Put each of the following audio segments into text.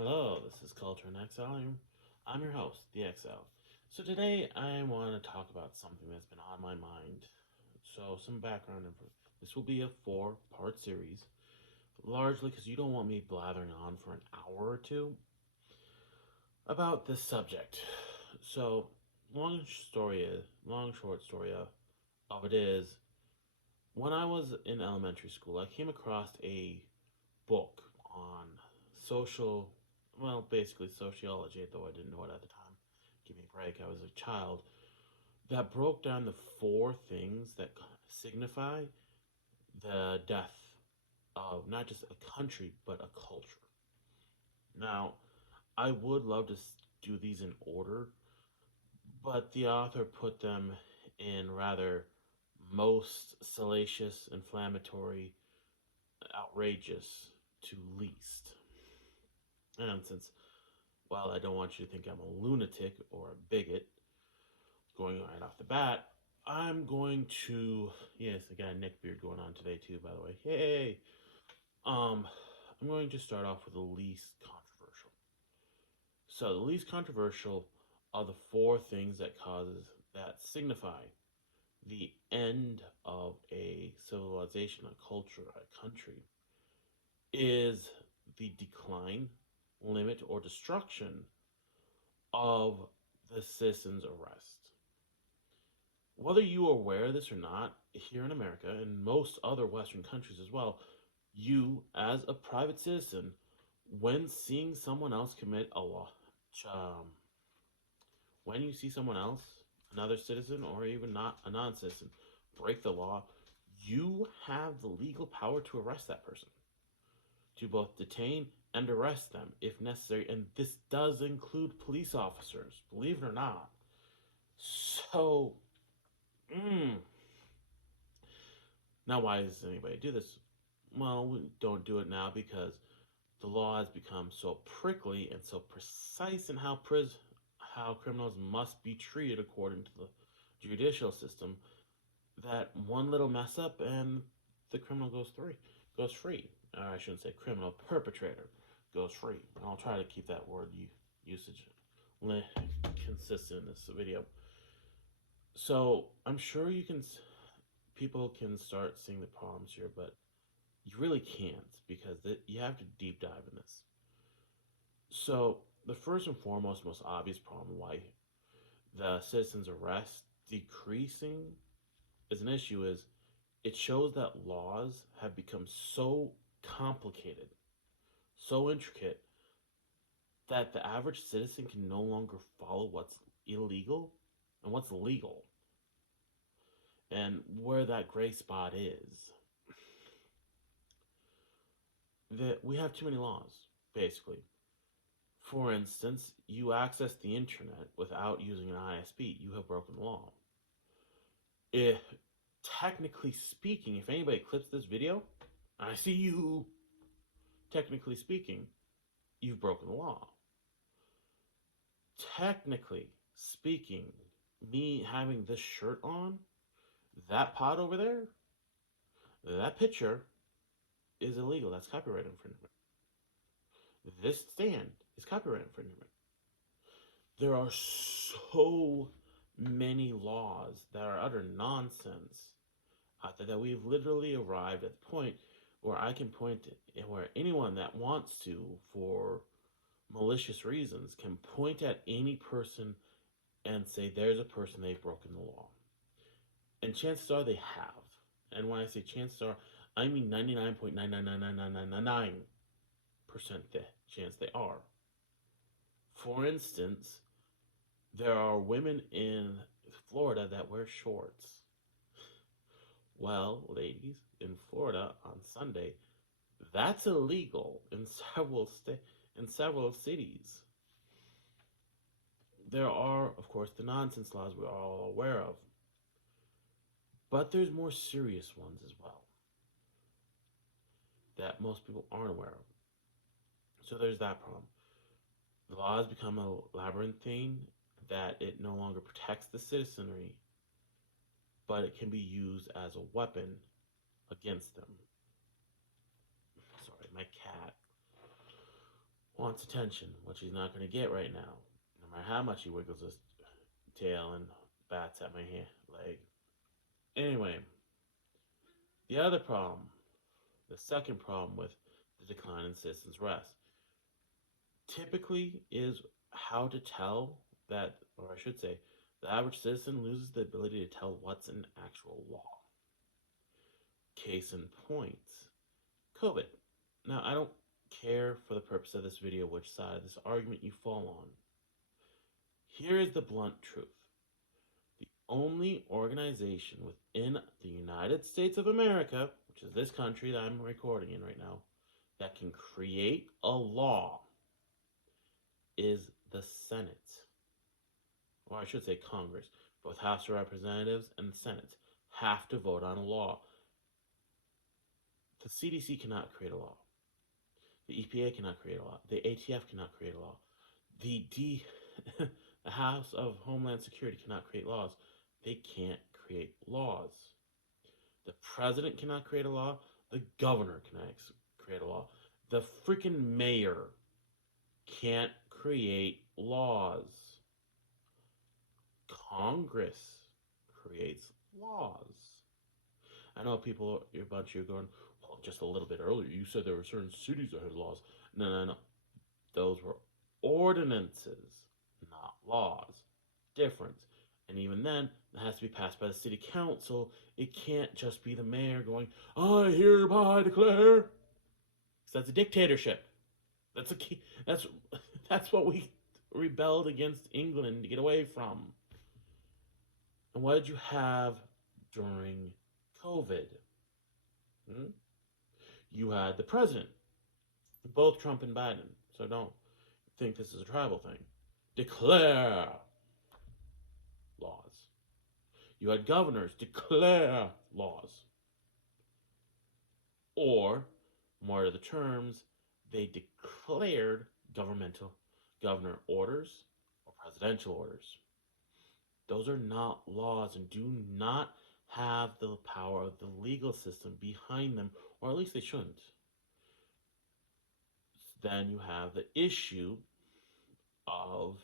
Hello, this is Culture in Exile. I'm your host, The Exile. So today I want to talk about something that's been on my mind. So some background info. This will be a four-part series, largely because you don't want me blathering on for an hour or two about this subject. So long short story of it is, when I was in elementary school, I came across a book on social, basically sociology, though I didn't know it at the time. Give me a break, I was a child. That broke down the four things that signify the death of not just a country, but a culture. Now, I would love to do these in order, but the author put them in rather most salacious, inflammatory, outrageous to least. And since, well, I don't want you to think I'm a lunatic or a bigot, going right off the bat, I'm going to, yes, I got a neck beard going on today too, by the way. Hey, I'm going to start off with the least controversial. So the least controversial are the four things that signify the end of a civilization, a culture, a country, is the decline, limit, or destruction of the citizen's arrest. Whether you are aware of this or not, here in America and most other Western countries as well, you, as a private citizen, when seeing someone else commit a law, um, when you see someone else, another citizen or even not a non citizen, break the law, you have the legal power to arrest that person, to both detain and arrest them if necessary. And this does include police officers, believe it or not. So, mm, now why does anybody do this? Well, we don't do it now because the law has become so prickly and so precise in how criminals must be treated according to the judicial system that one little mess up and the criminal goes free. Or I shouldn't say criminal, perpetrator goes free. And I'll try to keep that word usage consistent in this video. So I'm sure people can start seeing the problems here, but you really can't because you have to deep dive in this. So the first and foremost, most obvious problem why the citizens' arrest decreasing as an issue is it shows that laws have become so complicated, so intricate, that the average citizen can no longer follow what's illegal and what's legal and where that gray spot is. That we have too many laws, basically. For instance, you access the internet without using an ISP, you have broken the law. If, technically speaking, if anybody clips this video, I see you, technically speaking, you've broken the law. Technically speaking, me having this shirt on, that pot over there, that picture is illegal. That's copyright infringement. This stand is copyright infringement. There are so many laws that are utter nonsense that we've literally arrived at the point where I can point to, and where anyone that wants to, for malicious reasons, can point at any person and say there's a person they've broken the law. And chances are they have. And when I say chances are, I mean 99.9999999% the chance they are. For instance, there are women in Florida that wear shorts. Well, ladies, in Florida on Sunday, that's illegal in several cities. There are, of course, the nonsense laws we're all aware of, but there's more serious ones as well that most people aren't aware of. So there's that problem. The law has become a labyrinthine that it no longer protects the citizenry, but it can be used as a weapon against them. Sorry, my cat. wants attention, which he's not going to get right now, no matter how much he wiggles his tail and bats at my leg. Anyway, the other problem, the second problem with the decline in citizens' rest, typically is how to tell that, or I should say, the average citizen loses the ability to tell what's an actual law. Case in point, COVID. Now, I don't care for the purpose of this video which side of this argument you fall on. Here is the blunt truth. The only organization within the United States of America, which is this country that I'm recording in right now, that can create a law is the Senate. Or I should say Congress. Both House of Representatives and the Senate have to vote on a law. The CDC cannot create a law. The EPA cannot create a law. The ATF cannot create a law. The House of Homeland Security cannot create laws. They can't create laws. The president cannot create a law. The governor cannot create a law. The freaking mayor can't create laws. Congress creates laws. I know people, a bunch of you are going, well, just a little bit earlier, you said there were certain cities that had laws. No. Those were ordinances, not laws. Difference. And even then, it has to be passed by the city council. It can't just be the mayor going, I hereby declare. Because that's a dictatorship. That's a key. That's what we rebelled against England to get away from. And what did you have during COVID? You had the president, both Trump and Biden. So don't think this is a tribal thing. Declare laws. You had governors declare laws. Or, more to the terms, they declared governor orders or presidential orders. Those are not laws and do not have the power of the legal system behind them, or at least they shouldn't. Then you have the issue of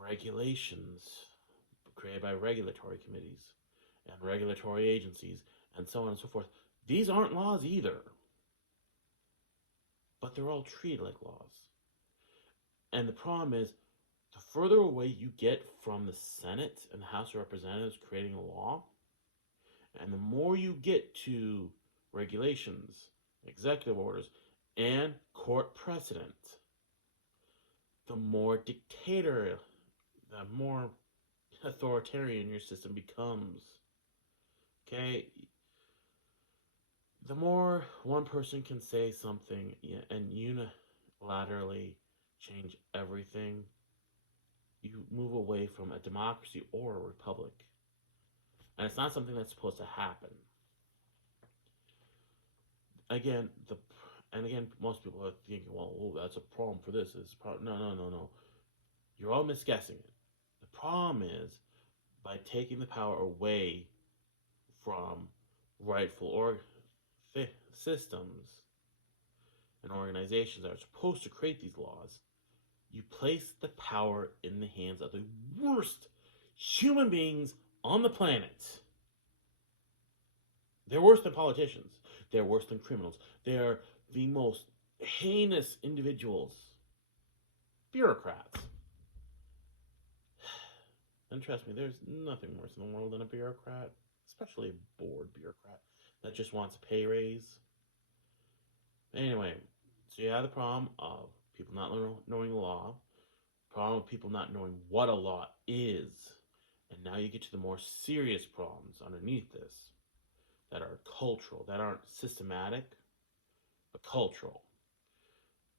regulations created by regulatory committees and regulatory agencies and so on and so forth. These aren't laws either, but they're all treated like laws. And the problem is, the further away you get from the Senate and the House of Representatives creating a law, and the more you get to regulations, executive orders, and court precedent, the more dictatorial, the more authoritarian your system becomes. Okay? The more one person can say something and unilaterally change everything, you move away from a democracy or a republic. And it's not something that's supposed to happen. Again, most people are thinking, well, that's a problem for this. No. You're all misguessing it. The problem is, by taking the power away from rightful systems and organizations that are supposed to create these laws, you place the power in the hands of the worst human beings on the planet. They're worse than politicians. They're worse than criminals. They're the most heinous individuals. Bureaucrats. And trust me, there's nothing worse in the world than a bureaucrat, especially a bored bureaucrat that just wants a pay raise. Anyway, so you have the problem of people not knowing the law, problem of people not knowing what a law is, and now you get to the more serious problems underneath this that are cultural, that aren't systematic, but cultural.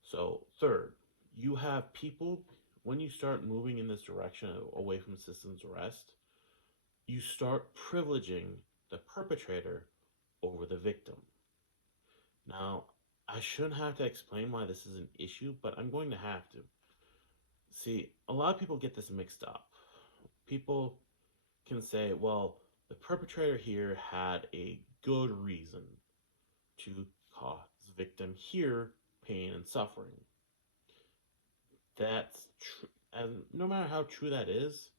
So, third, you have people, when you start moving in this direction away from citizens' arrest, you start privileging the perpetrator over the victim. Now, I shouldn't have to explain why this is an issue, but I'm going to have to. See, a lot of people get this mixed up. People can say, well, the perpetrator here had a good reason to cause the victim here pain and suffering. That's true. And no matter how true that is,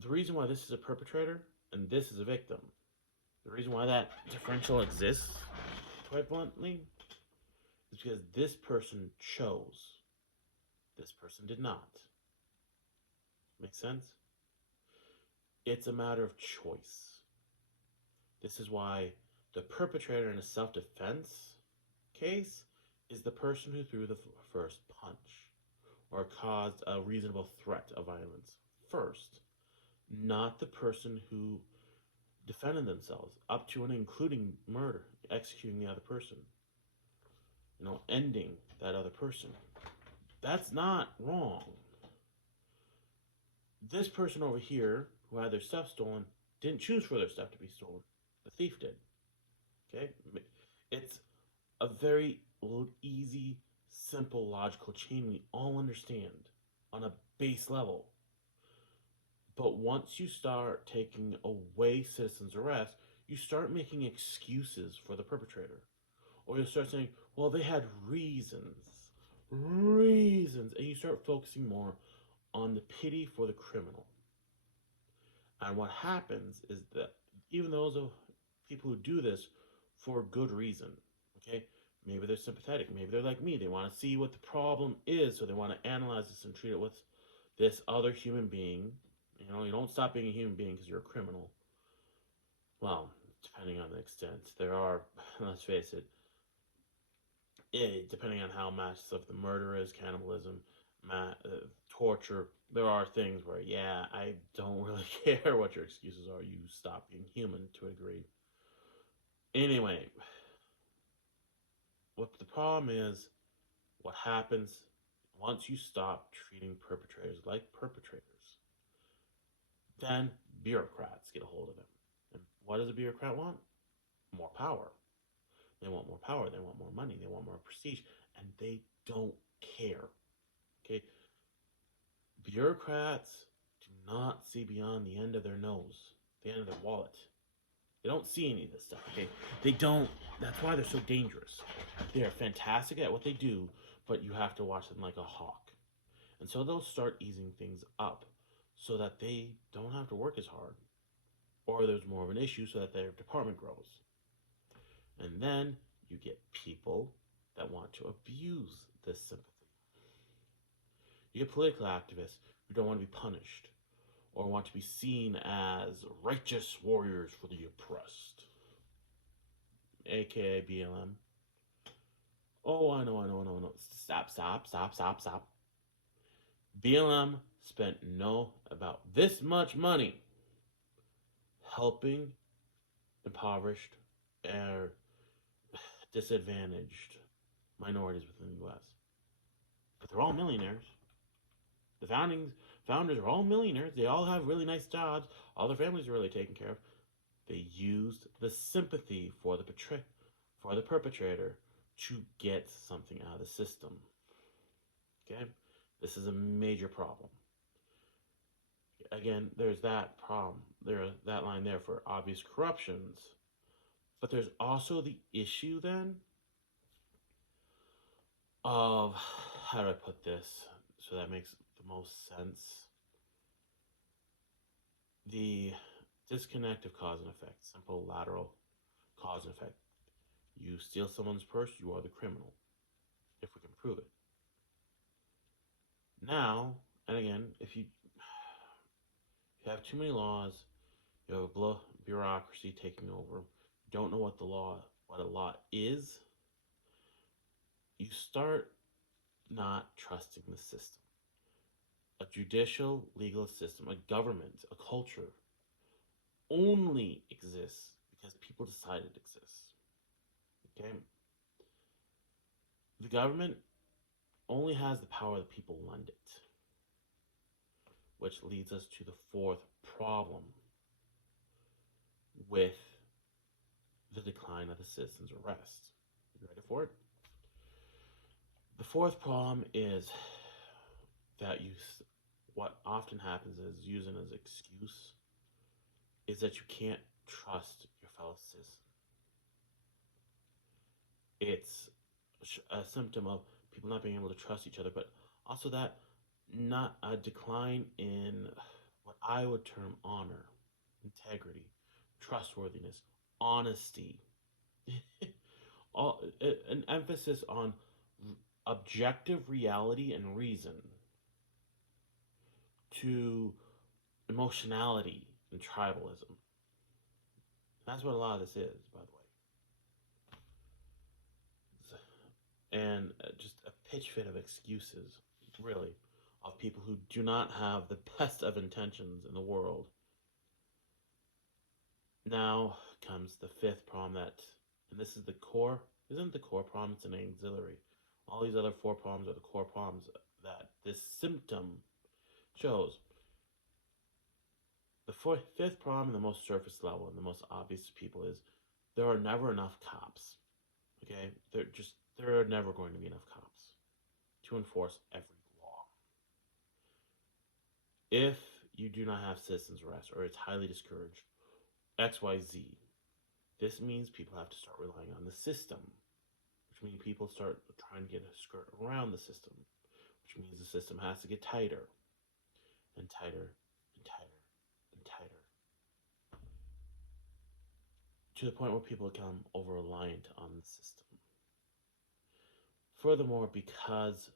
the reason why this is a perpetrator and this is a victim, the reason why that differential exists, quite bluntly, is because this person chose. This person did not. Make sense? It's a matter of choice. This is why the perpetrator in a self-defense case is the person who threw the first punch or caused a reasonable threat of violence first, not the person who defended themselves up to and including murder, executing the other person, ending that other person. That's not wrong. This person over here who had their stuff stolen didn't choose for their stuff to be stolen. The thief did. Okay? It's a very easy, simple, logical chain we all understand on a base level. But once you start taking away citizens' arrest, you start making excuses for the perpetrator. Or you'll start saying, well, they had reasons. And you start focusing more on the pity for the criminal. And what happens is that even those of people who do this for good reason, okay, maybe they're sympathetic, maybe they're like me, they want to see what the problem is, so they want to analyze this and treat it with this other human being. You don't stop being a human being because you're a criminal. Well, depending on the extent. There are, let's face it, depending on how massive the murder is, cannibalism, torture, there are things where, yeah, I don't really care what your excuses are. You stop being human to a degree. Anyway, what the problem is, what happens once you stop treating perpetrators like perpetrators, then bureaucrats get a hold of them. And what does a bureaucrat want? More power. They want more power, they want more money, they want more prestige, and they don't care. Okay? Bureaucrats do not see beyond the end of their nose, the end of their wallet. They don't see any of this stuff, okay? They don't. That's why they're so dangerous. They are fantastic at what they do, but you have to watch them like a hawk. And so they'll start easing things up so that they don't have to work as hard. Or there's more of an issue so that their department grows. And then you get people that want to abuse this sympathy. You get political activists who don't want to be punished or want to be seen as righteous warriors for the oppressed, aka BLM. Oh, I know. Stop. BLM spent about this much money helping impoverished or disadvantaged minorities within the U.S. But they're all millionaires. The founders are all millionaires. They all have really nice jobs. All their families are really taken care of. They used the sympathy for the perpetrator to get something out of the system. Okay? This is a major problem. Again, there's that problem. There's that line there for obvious corruptions. But there's also the issue then of, how do I put this so that makes the most sense? The disconnect of cause and effect, simple lateral cause and effect. You steal someone's purse, you are the criminal, if we can prove it. Now, and again, if you have too many laws, you have a bureaucracy taking over, you don't know what a law is, you start not trusting the system. A judicial, legal system, a government, a culture only exists because people decide it exists. Okay? The government only has the power that people lend it. Which leads us to the fourth problem with the decline of the citizen's arrest. You ready for it? The fourth problem is that what often happens is using as an excuse is that you can't trust your fellow citizen. It's a symptom of people not being able to trust each other, but also that not a decline in what I would term honor, integrity, trustworthiness, honesty, an emphasis on objective reality and reason to emotionality and tribalism. That's what a lot of this is, by the way. And just a pitch fit of excuses, really, of people who do not have the best of intentions in the world. Now comes the fifth problem and this is the core, isn't the core problem, it's an auxiliary. All these other four problems are the core problems that this symptom shows. The fifth problem, the most surface level and the most obvious to people, is there are never enough cops. Okay, there are never going to be enough cops to enforce every law. If you do not have citizens arrest, or it's highly discouraged, XYZ, this means people have to start relying on the system, which means people start trying to get a skirt around the system, which means the system has to get tighter and tighter and tighter and tighter, to the point where people become over reliant on the system. Furthermore, because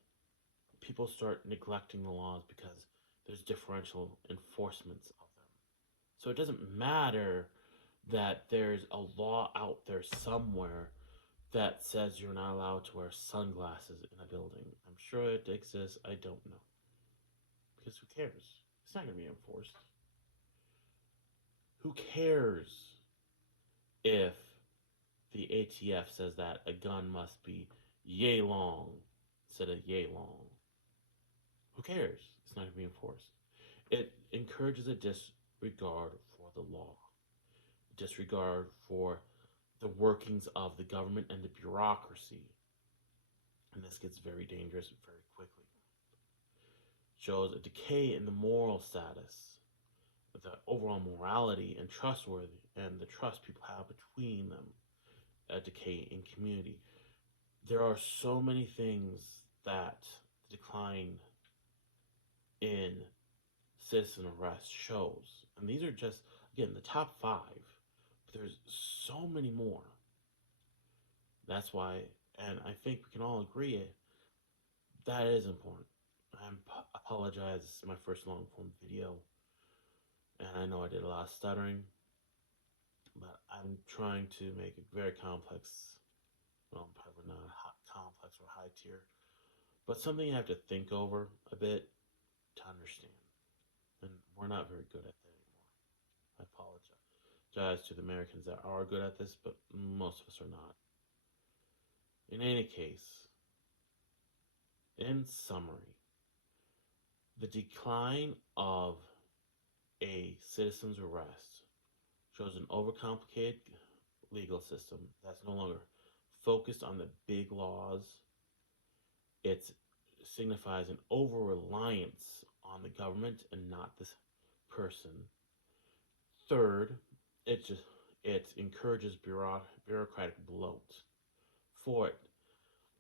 people start neglecting the laws because there's differential enforcements of them. So it doesn't matter that there's a law out there somewhere that says you're not allowed to wear sunglasses in a building. I'm sure it exists, I don't know. Because who cares? It's not going to be enforced. Who cares if the ATF says that a gun must be yay long instead of yay long? Who cares? It's not going to be enforced. It encourages a disregard for the law, disregard for the workings of the government and the bureaucracy. And this gets very dangerous very quickly. Shows a decay in the moral status, the overall morality and trustworthy, and the trust people have between them, a decay in community. There are so many things that the decline in citizen arrest shows. And these are just, again, the top 5. But there's so many more. That's why, and I think we can all agree that is important. I apologize, this is my first long form video. And I know I did a lot of stuttering. But I'm trying to make it very complex. Well, probably not complex or high tier. But something you have to think over a bit to understand. And we're not very good at that anymore. I apologize to the Americans that are good at this, but most of us are not. In any case, in summary, the decline of a citizen's arrest shows an overcomplicated legal system that's no longer focused on the big laws. It signifies an over-reliance on the government and not this person. Third, it encourages bureaucratic bloat. Fourth,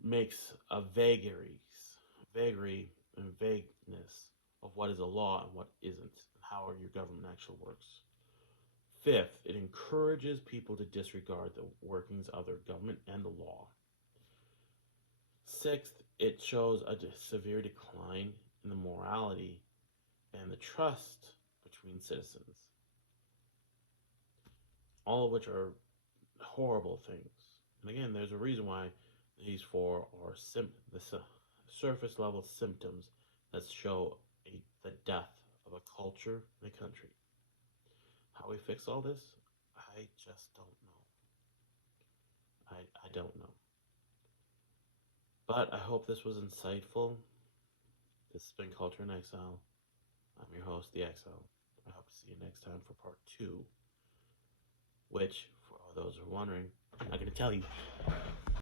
makes a vagary and vagueness of what is a law and what isn't, and how your government actually works. Fifth, it encourages people to disregard the workings of their government and the law. Sixth, it shows a severe decline in the morality and the trust between citizens. All of which are horrible things. And again, there's a reason why these 4 are the surface level symptoms that show the death of a culture and a country. How we fix all this? I just don't know. I don't know. But I hope this was insightful. This has been Culture in Exile. I'm your host, The Exile. I hope to see you next time for part 2, which, for all those who are wondering, I'm not going to tell you.